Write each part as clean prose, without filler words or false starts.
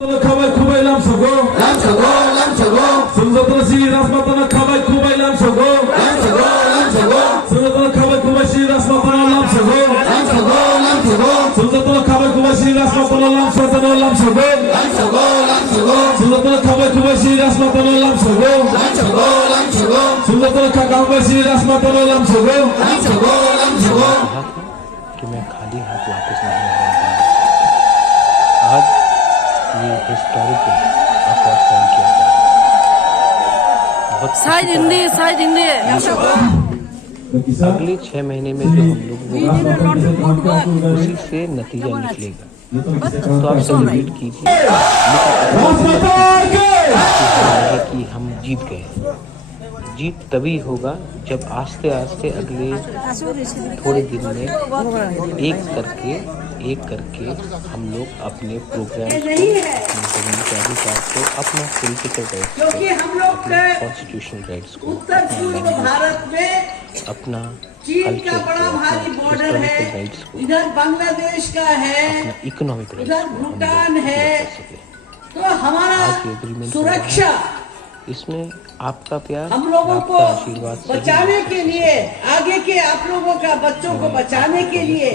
Kawai kubai lam sogo, Sumzatana si rasmatana kawai kubai lam sogo, Sumzatana kawai kubai si rasmatana lam sogo, Sumzatana kawai kubai si rasmatana lam sogo, Sumzatana kawai kubai si rasmatana lam sogo, Sumzatana kawai si rasmatana lam sogo. कि मैं खाली हाथ वापस नहीं आऊंगा। आज ये historical award sign किया गया। बहुत अगले 6 महीने में जो हम लोग उसी से नतीजा निकलेगा। तो आप सेलिब्रेट कीजिए कि हम जीत गए। जीत तभी होगा जब आस्ते आस्ते अगले थोड़े दिन में एक करके हम लोग अपने प्रोग्राम को, अपना पॉलिटिकल राइट्स को, अपने कॉन्स्टिट्यूशनल राइट्स को, अपना कल्चर को, हिस्टोरिकल राइट्स को, इधर बांग्लादेश का है, अपना इकोनॉमिक इधर भूटान है, तो हमारा सुरक्षा इसमें आपका प्यार, हम लोगों को आशीर्वाद बचाने के लिए, आगे के आप लोगों का बच्चों को बचाने के लिए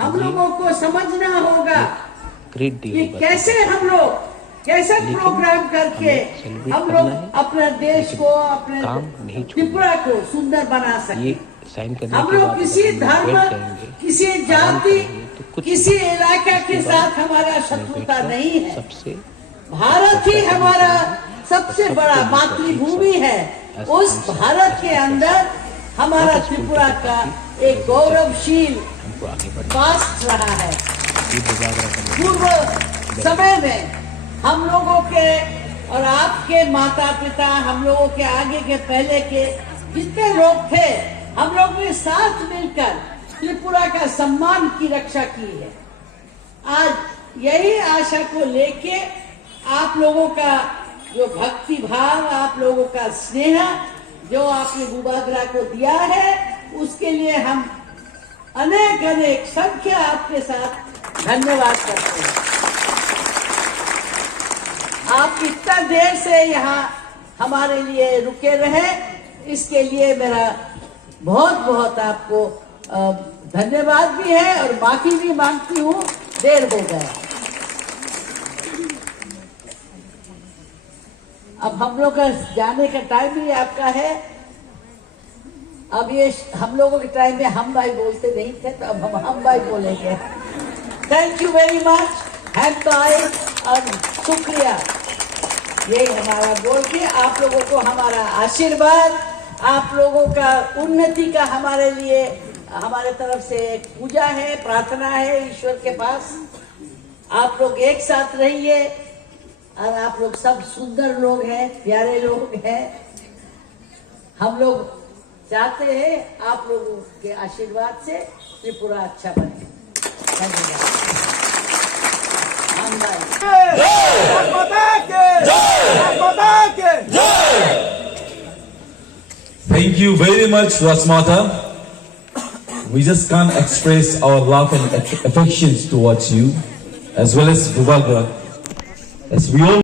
हम लोगों को समझना होगा ग्रेट कि डील कैसे हम लोग कैसे प्रोग्राम करके हम लोग अपने देश को, अपने त्रिपुरा को सुंदर बना सकते। साइन करने हम के लोग बाद किसी धर्म, किसी जाति, किसी इलाका के साथ हमारा शत्रुता नहीं है। सबसे भारत ही हमारा सबसे बड़ा मातृभूमि है। उस भारत के अंदर हमारा त्रिपुरा का एक गौरवशील पास्ट रहा है। पूर्व समय में हम लोगों के और आपके माता पिता, हम लोगों के आगे के पहले के जितने लोग थे, हम लोग ने साथ मिलकर त्रिपुरा का सम्मान की रक्षा की है। आज यही आशा को लेके आप लोगों का जो भक्ति भाव, आप लोगों का स्नेह जो आपने बुबागरा को दिया है, उसके लिए हम अनेक संख्या आपके साथ धन्यवाद करते हैं। आप इतना देर से यहाँ हमारे लिए रुके रहे, इसके लिए मेरा बहुत आपको धन्यवाद भी है और माफी भी मांगती हूँ, देर हो गया। अब हम लोग का जाने का टाइम भी आपका है। अब ये हम लोगों के टाइम में हम भाई बोलते नहीं थे, तो अब हम भाई बोलेंगे। Thank you very much, have भाई और शुक्रिया। यही हमारा बोल के आप लोगों को हमारा आशीर्वाद, आप लोगों का उन्नति का हमारे लिए, हमारे तरफ से एक पूजा है, प्रार्थना है ईश्वर के पास। आप लोग एक साथ रहिए और आप लोग सब सुंदर लोग हैं, प्यारे लोग हैं। हम लोग चाहते हैं आप लोगों के आशीर्वाद से त्रिपुरा अच्छा बने। धन्यवाद। Thank you very much, Rasmata. We just can't express our love and affections towards you, as well as Bubagra. As we all